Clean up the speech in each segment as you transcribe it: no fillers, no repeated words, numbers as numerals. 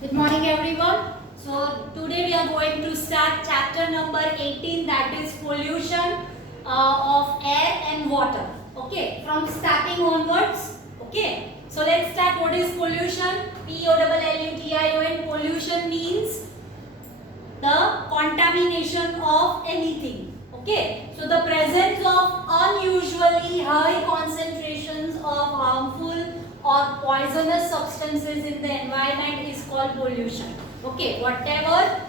Good morning everyone. So today we are going to start chapter number 18, that is pollution of air and water. Okay, from starting onwards. Okay, so let's start. What is pollution? Pollution. Pollution means the contamination of anything. Okay, so the presence of unusually high concentrations of harmful or poisonous substances in the environment is called pollution. Okay, whatever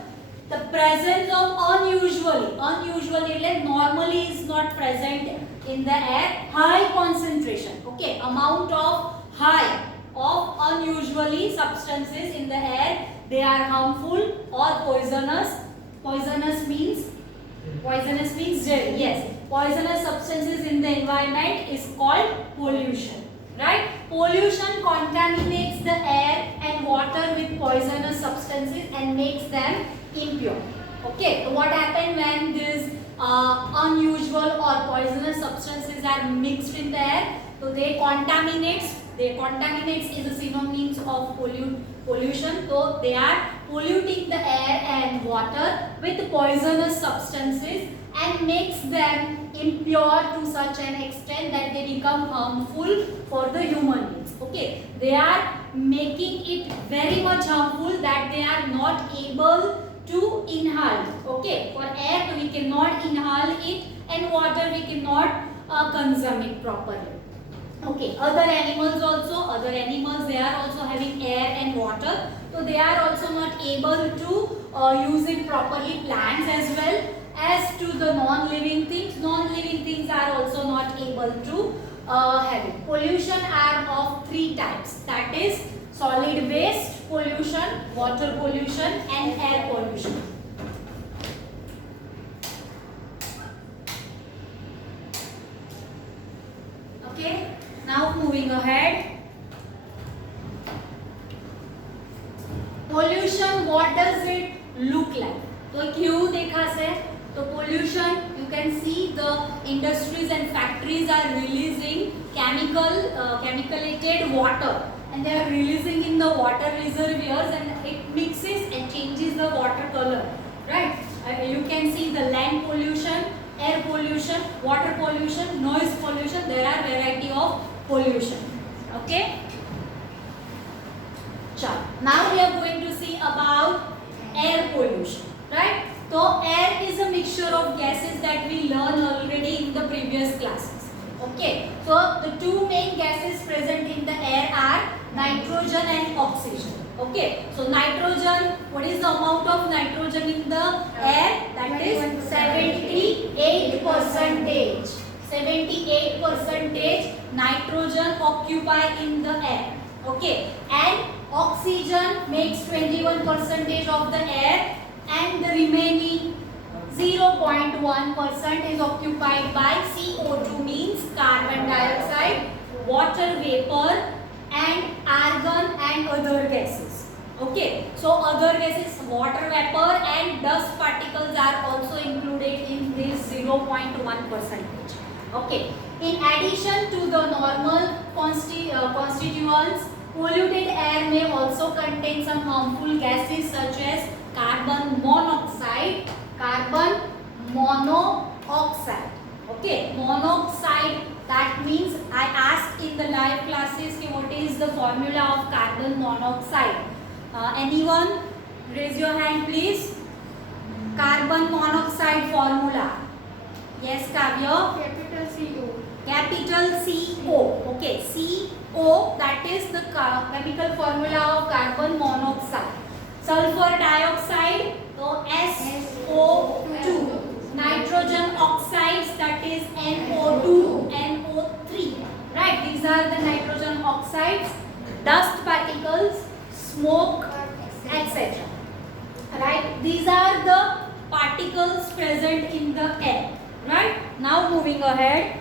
the presence of unusually like normally is not present in the air, high concentration, okay, amount of high of unusually substances in the air, they are harmful or poisonous. Poisonous means deadly. Yes, poisonous substances in the environment is called pollution. Right? Pollution contaminates the air and water with poisonous substances and makes them impure. Okay, so what happens when these unusual or poisonous substances are mixed in the air? So they contaminates. Contaminates is a synonym of pollution. So they are polluting the air and water with poisonous substances and makes them impure to such an extent that they become harmful for the human beings. Okay, they are making it very much harmful that they are not able to inhale. Okay, for air we cannot inhale it, and water we cannot consume it properly. Okay, other animals they are also having air and water, so they are also not able to use it properly. Plants as well. As to the non-living things are also not able to have it. Pollution are of three types, that is solid waste pollution, water pollution and air pollution. Okay, now moving ahead. Pollution, what does it look like? तो क्यों देखा से? So pollution, you can see the industries and factories are releasing chemicalated water, and they are releasing in the water reservoirs, and it mixes and changes the water color, right? You can see the land pollution, air pollution, water pollution, noise pollution. There are variety of pollution. Okay. Now we are going to see about air pollution, right? So air is a mixture of gases that we learned already in the previous classes. Okay, so the two main gases present in the air are nitrogen and oxygen. Okay, so nitrogen, what is the amount of nitrogen in the air? That is 78%. 78% nitrogen occupy in the air. Okay, and oxygen makes 21% of the air, and the remaining 0.1% is occupied by CO2, means carbon dioxide, water vapor and argon and other gases. Okay, so other gases, water vapor and dust particles are also included in this 0.1%. Okay, in addition to the normal constituents, polluted air may also contain some harmful gases such as carbon monoxide. Okay, monoxide, that means I asked in the live classes what is the formula of carbon monoxide. Anyone raise your hand please. Carbon monoxide formula. Yes, Kavya. Capital CO. Okay, CO, that is the chemical formula of carbon monoxide. Sulfur dioxide, so SO2. Nitrogen oxides, that is NO2, NO3. Right, these are the nitrogen oxides. Dust particles, smoke, etc. Right, these are the particles present in the air. Right, now moving ahead.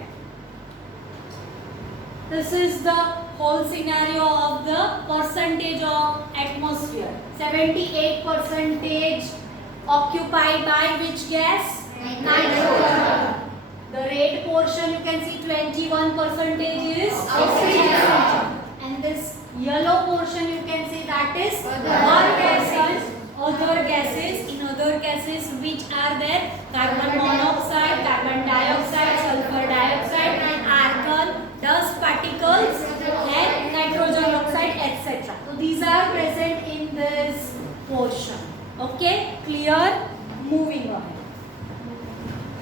This is the whole scenario of the percentage of atmosphere. 78% occupied by which gas? Nitrogen. The red portion you can see 21% is oxygen. And this Yellow portion you can say that is other gases. Other gases. In other gases, which are there? Carbon monoxide, carbon dioxide, sulfur dioxide, argon, dust particles, and nitrogen oxide, etc. So these are present in this portion. Okay, clear? Moving on.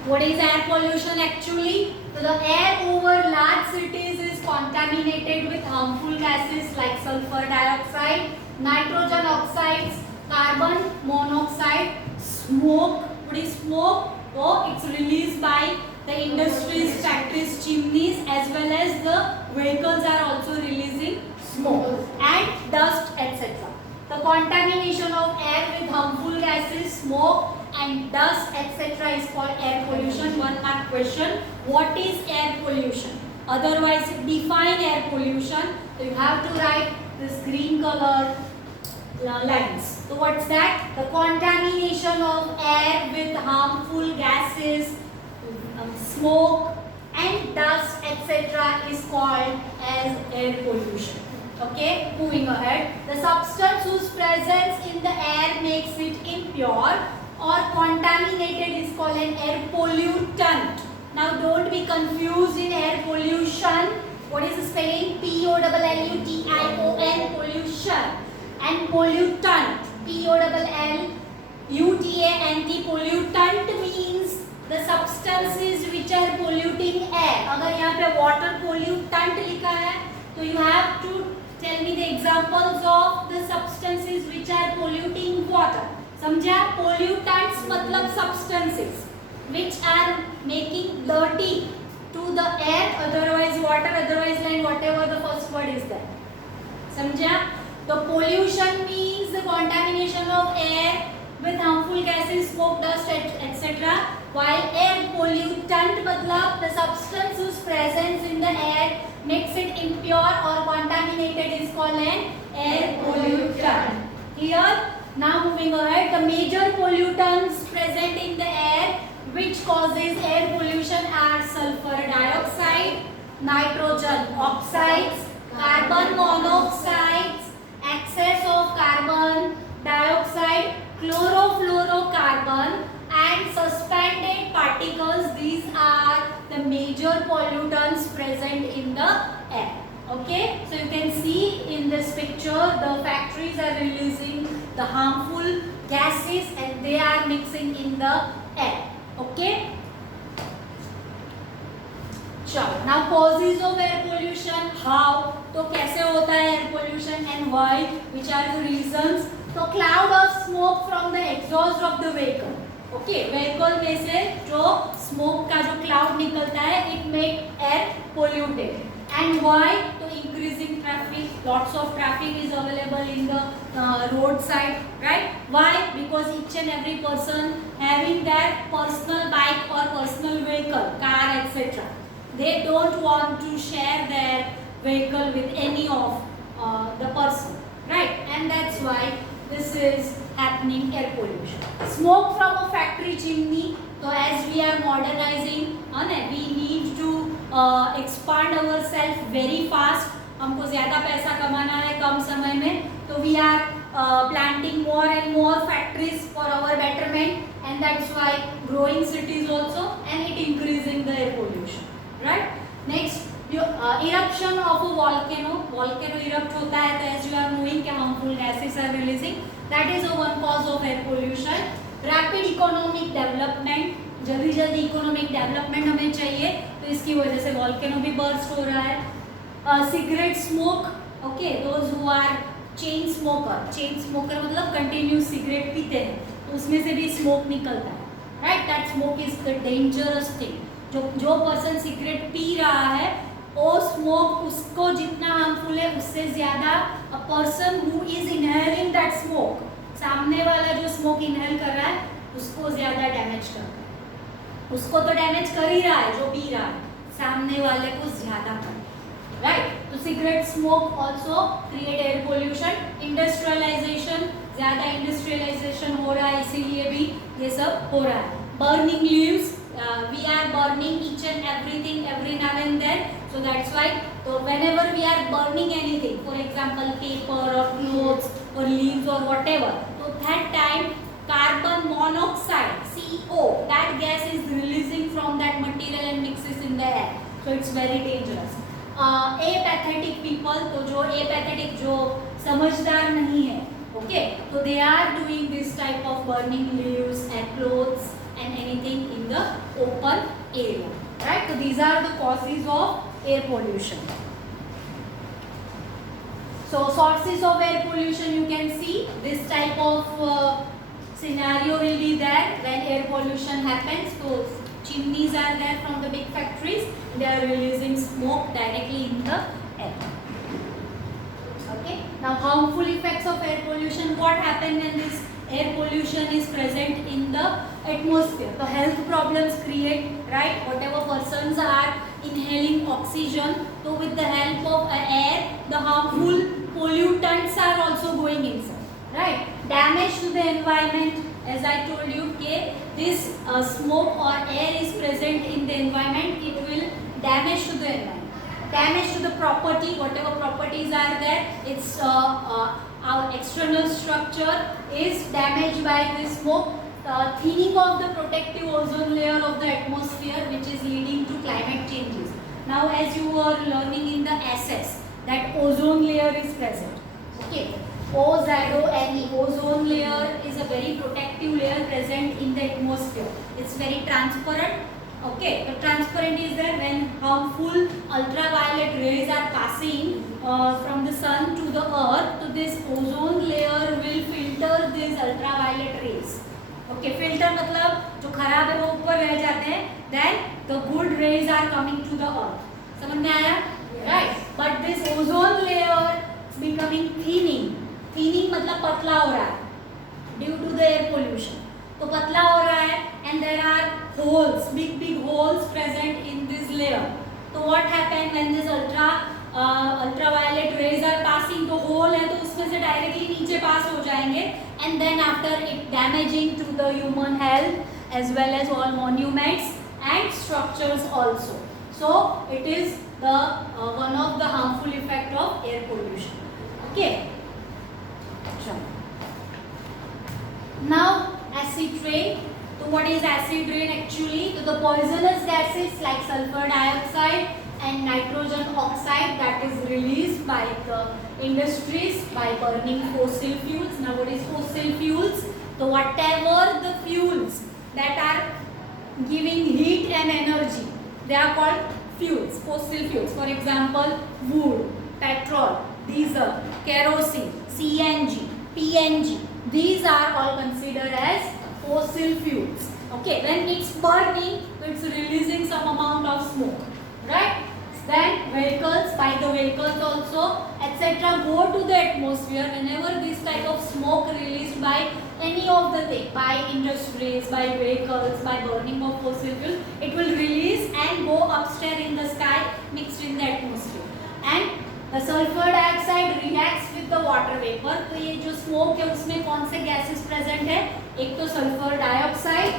What is air pollution actually? So the air over large cities is contaminated with harmful gases like sulfur dioxide, nitrogen oxides, carbon monoxide, smoke. What is smoke? Oh, it's released by the industries, factories, chimneys, as well as the vehicles are also releasing smoke and dust, etc. The contamination of air with harmful gases, smoke and dust, etc. is called air pollution. 1 mark question. What is air pollution? Otherwise, define air pollution. So you have to write this green color lines. So what's that? The contamination of air with harmful gases, smoke and dust, etc. is called as air pollution. Okay, moving ahead. The substance whose presence in the air makes it impure or contaminated is called an air pollutant. Now don't be confused in air pollution. What is the spelling? Pollution, pollution, and pollutant, pollutant. Pollutant means the substances which are polluting air. अगर यहाँ पे water pollutant लिखा है तो you have to tell me the examples of the substances which are polluting water. समझा? Pollutants मतलब substances which are making dirty to the air, otherwise water, otherwise land, whatever the first word is there. समझा? The pollution means the contamination of air with harmful gases, smoke, dust, etc. While air pollutant मतलब the substance whose presence in the air makes it impure or contaminated is called an air pollutant. Clear? Now moving ahead, the major pollutants present in the air which causes air pollution are sulfur dioxide, nitrogen oxides, carbon monoxides, excess of carbon dioxide, chlorofluorocarbon and suspended particles. These are the major pollutants present in the air. Okay, so you can see in this picture the factories are releasing the harmful gases and they are mixing in the air. Okay, sure. Now causes of air pollution. How? तो कैसे होता है air pollution and why? Which are the reasons? तो cloud of smoke from the exhaust of the vehicle. Okay, vehicle में से जो smoke का जो cloud निकलता है, it make air polluted. And why? So increasing traffic, lots of traffic is available in the roadside, right? Why? Because each and every person having their personal bike or personal vehicle, car, etc. They don't want to share their vehicle with any of the person, right? And that's why this is happening, air pollution. Smoke from a factory chimney. So as we are modernizing, we need to expand ourselves very fast. हमको ज़्यादा पैसा कमाना है कम समय में, तो we are planting more and more factories for our betterment, and that's why growing cities also, and it increasing the air pollution, right? Next, eruption of a volcano. Volcano erupt होता है तो as you are knowing कि harmful gases are releasing. That is a one cause of air pollution. Rapid economic development. जल्दी जल्दी economic development हमें चाहिए तो इसकी वजह से वॉल्केनो भी बर्स्ट हो रहा है. Cigarette smoke. Okay, those who are chain smoker मतलब कंटिन्यूस सिगरेट पीते हैं तो उसमें से भी स्मोक निकलता है, right? That smoke is the dangerous thing. जो पर्सन सिगरेट पी रहा है वो स्मोक उसको जितना हार्मफुल है उससे ज़्यादा a person who is inhaling that smoke, सामने वाला जो स्मोक इनहेल कर रहा है उसको ज़्यादा डैमेज कर रहा है. उसको तो डैमेज कर ही रहा है जो पी रहा है, सामने वाले को ज़्यादा कर, राइट? तो cigarette smoke also create air pollution. Industrialisation, ज़्यादा इंडस्ट्रियलाइजेशन हो रहा है इसीलिए भी ये सब हो रहा है. Burning leaves, we are burning each and everything every now and then, so that's why. तो So whenever we are burning anything, for example paper or clothes or leaves or whatever, so that time carbon monoxide CO, that gas is releasing from that material and mixes in the air, so it's very dangerous. Apathetic people, तो जो apathetic जो समझदार नहीं है, okay, so they are doing this type of burning leaves and clothes and anything in the open area, right? So these are the causes of air pollution. So sources of air pollution, you can see this type of scenario will be there when air pollution happens. So chimneys are there from the big factories, they are releasing smoke directly in the air. Okay, now harmful effects of air pollution. What happens when this air pollution is present in the atmosphere? So health problems create, right? Whatever persons are inhaling oxygen, so with the help of air, the harmful pollutants are also going inside, right? Damage to the environment, as I told you, okay, this smoke or air is present in the environment, it will damage to the environment. Damage to the property, whatever properties are there, its our external structure is damaged by this smoke. Thinning of the protective ozone layer of the atmosphere, which is leading to climate changes. Now as you were learning in the SS, that ozone layer is present. Okay, OZONE, ozone layer is a very protective layer present in the atmosphere. It's very transparent. Okay, the transparent is there when harmful ultraviolet rays are passing from the sun to the earth. So this ozone layer will filter these ultraviolet rays. Okay, filter मतलब जो खराब है वो ऊपर रह जाते हैं. Then the good rays are coming to the earth. समझ में आया? Right. But this ozone layer is becoming thinning. Thinning मतलब पतला हो रहा है due to the air pollution. तो पतला हो रहा है and there are holes, big holes present in this layer. So what happens when this ultraviolet rays are passing? तो hole है तो उसमें से directly नीचे pass हो जाएंगे and then after it damaging to the human health as well as all monuments and structures also. So it is the one of the harmful effect of air pollution. Okay. Sure. Now acid rain. So what is acid rain actually? So the poisonous gases like sulfur dioxide and nitrogen oxide that is released by the industries by burning fossil fuels. Now what is fossil fuels? So whatever the fuels that are giving heat and energy, they are called fuels, fossil fuels. For example, wood, petrol, diesel, kerosene, CNG, PNG. These are all considered as fossil fuels. Okay, when it's burning, it's releasing some amount of smoke, right? Then vehicles, by the vehicles also, etc. go to the atmosphere. Whenever this type of smoke released by any of the thing, by industries, by vehicles, by burning of fossil fuels, it will release and go upstairs in the sky, mixed in the atmosphere. And the sulfur dioxide reacts with the water vapor. तो ये जो smoke है उसमें कौन से gases present है? एक तो sulfur dioxide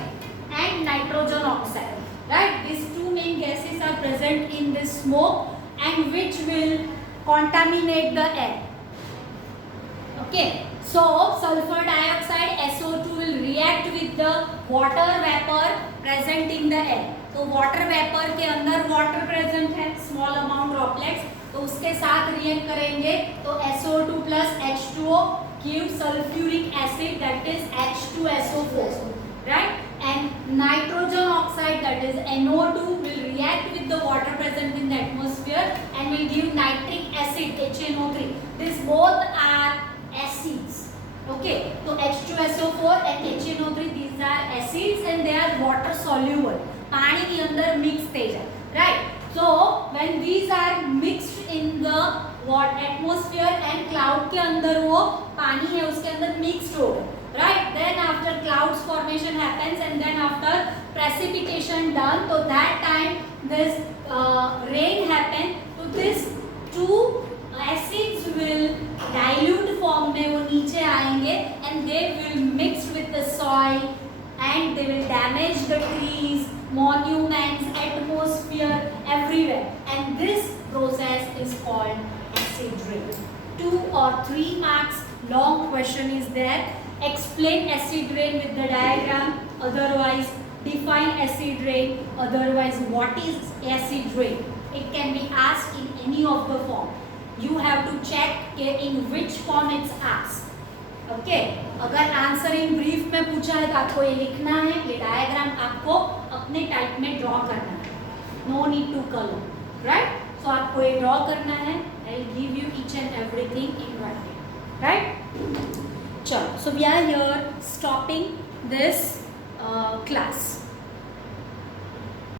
and nitrogen oxide. Right? These two main gases are present in this smoke and which will contaminate the air. Okay. So sulfur dioxide SO2 will react with the water vapor present in the air. तो water vapor के अंदर water present है, small amount droplets. तो उसके साथ react करेंगे तो SO2 plus H2O gives sulfuric acid, that is H2SO4, right? And nitrogen oxide, that is NO2, will react with the water present in the atmosphere and will give nitric acid HNO3. These both are acids. Okay, so H2SO4 and HNO3, these are acids and they are water soluble. पानी के अंदर mix थे जाए, right? So when these are mixed in the atmosphere and cloud के अंदर वो पानी है उसके अंदर mixed हो गए, right? Then after clouds formation happens and then after precipitation done, so that time this rain happen. So these two acids will dilute form में वो नीचे आएंगे and they will mix with the soil and they will damage the trees, monuments, atmosphere, everywhere. And this process is called acid rain. 2 or 3 marks long question is there. Explain acid rain with the diagram, otherwise define acid rain, otherwise what is acid rain. It can be asked in any of the form. You have to check in which form it's asked. Okay अगर answer in brief में पूछा है तो आपको ये लिखना है, ये डायग्राम आपको अपने टाइप में ड्रॉ करना है. No need to colour, right. So आपको ये ड्रॉ करना है. I will give you each and everything in writing, right. चलो, so we are here stopping this class.